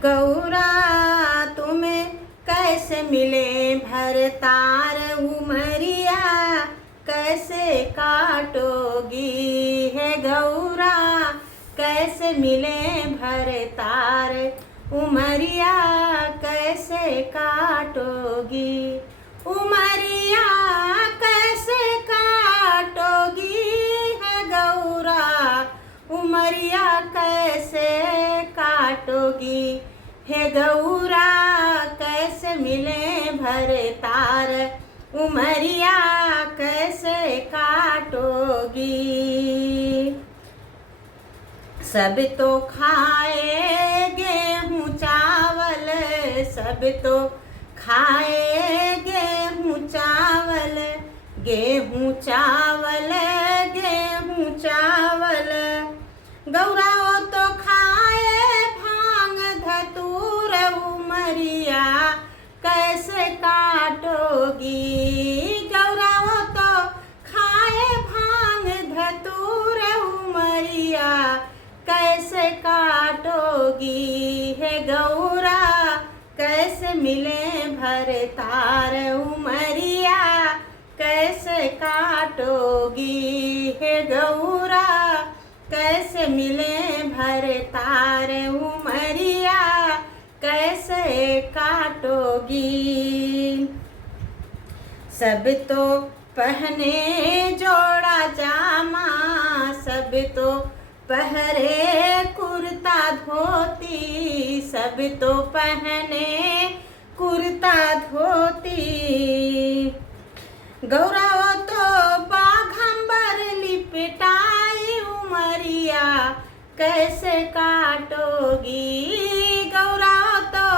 गौरा तुम्हें कैसे मिले भरतार उमरिया कैसे काटोगी है गौरा कैसे मिले भरतार उमरिया कैसे काटोगी उमरिया कैसे काटोगी है गौरा उमरिया कैसे काटोगी हे गौरा कैसे मिले भरतार उमरिया कैसे काटोगी। सब तो खाए गेहूँ चावल सब तो खाए गेहूँ चावल गेहूँ चावल गेहूँ चावल गौरा वो तो खाए भांग धतूर उमरिया कैसे काटोगी गौरा वो तो खाए भांग धतूर उमरिया कैसे काटोगी है गौरा कैसे मिले भरतार उमरिया कैसे काटोगी है गौरा कैसे मिले भरतार उमरिया कैसे काटोगी। सब तो पहने जोड़ा जामा सब तो पहरे कुर्ता धोती सब तो पहने कुर्ता धोती गौरा वो तो बाघंबर लिपटाई उमरिया कैसे काटोगी गौरा तो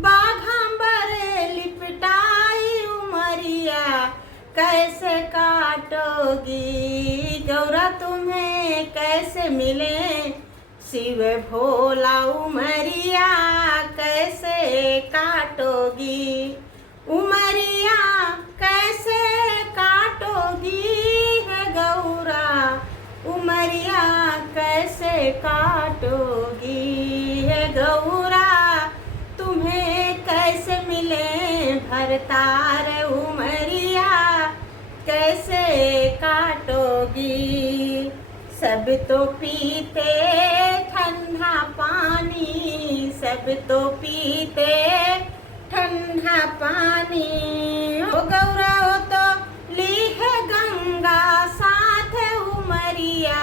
बाघंबर लिपटाई उमरिया कैसे काटोगी गौरा तुम्हें कैसे मिले शिव भोला उमरिया कैसे काटोगी उमरिया कैसे काटोगी है गौरा उमरिया कैसे काटोगी है गौरा तुम्हें कैसे मिले भरतार उमरिया कैसे काटोगी। सब तो पीते ठंडा पानी सब तो पीते ठंडा पानी ओ गौरा हो तो ली है गंगा साथ उमरिया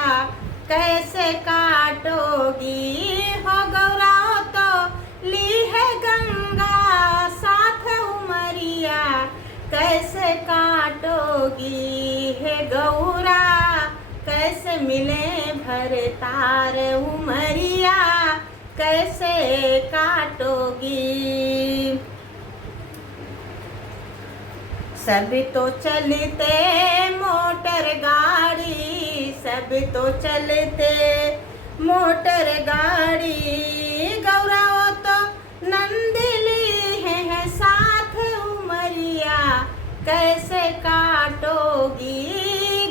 कैसे काटोगी हो गौरा हो तो ली है गंगा साथ उमरिया कैसे काटोगी है गौरा कैसे मिले भरतार उमरिया कैसे काटोगी। सब तो चलते मोटर गाड़ी सब तो चलते मोटर गाड़ी गौरा वो तो नंदिली है साथ उमरिया कैसे काटोगी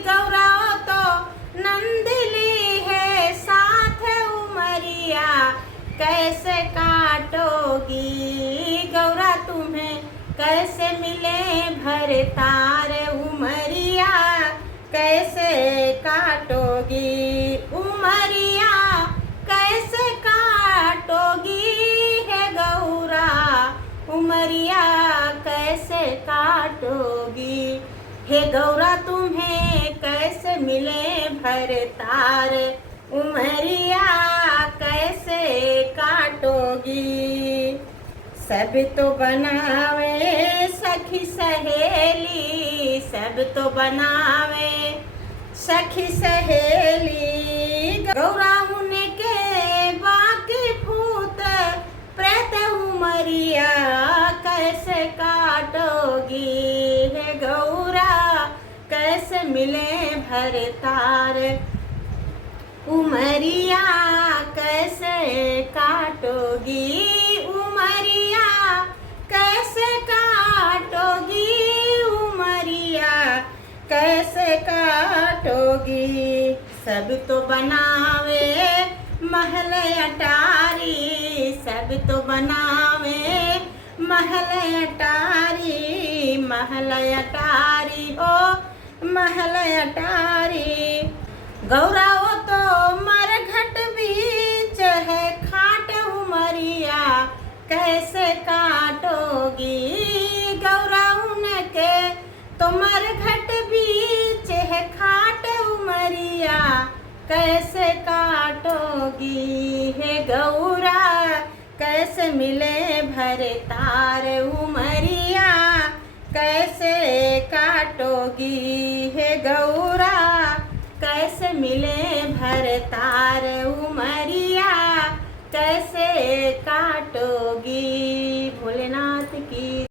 गौरा वो तो नंदिली है साथ उमरिया कैसे काटोगी गौरा तुम्हें कैसे मिले भरतार उमरिया कैसे काटोगी उमरिया कैसे काटोगी है गौरा उमरिया कैसे काटोगी हे गौरा तुम्हें कैसे मिले भरतार उमरिया कैसे काटोगी। सब तो बनावे सखी सहेली सब तो बनावे सखी सहेली गौरा उनके बाकी भूत प्रेत उमरिया कैसे काटोगी है गौरा कैसे मिले भरतार उमरिया कैसे काटोगी उमरिया कैसे काटोगी उमरिया कैसे काटोगी। सब तो बनावे महल अटारी, सब तो बनावे महल अटारी, महल अटारी हो महल अटारी। गौरा वो तो मरघट बीच है खाट उमरिया, कैसे काटोगी गौरा उनके तो मरघट बीच है खाट उमरिया, कैसे काटोगी हे गौरा, कैसे मिले भरे तार उमरिया, कैसे काटोगी हे गौरा, कैसे मिले भर तार उमरिया, कैसे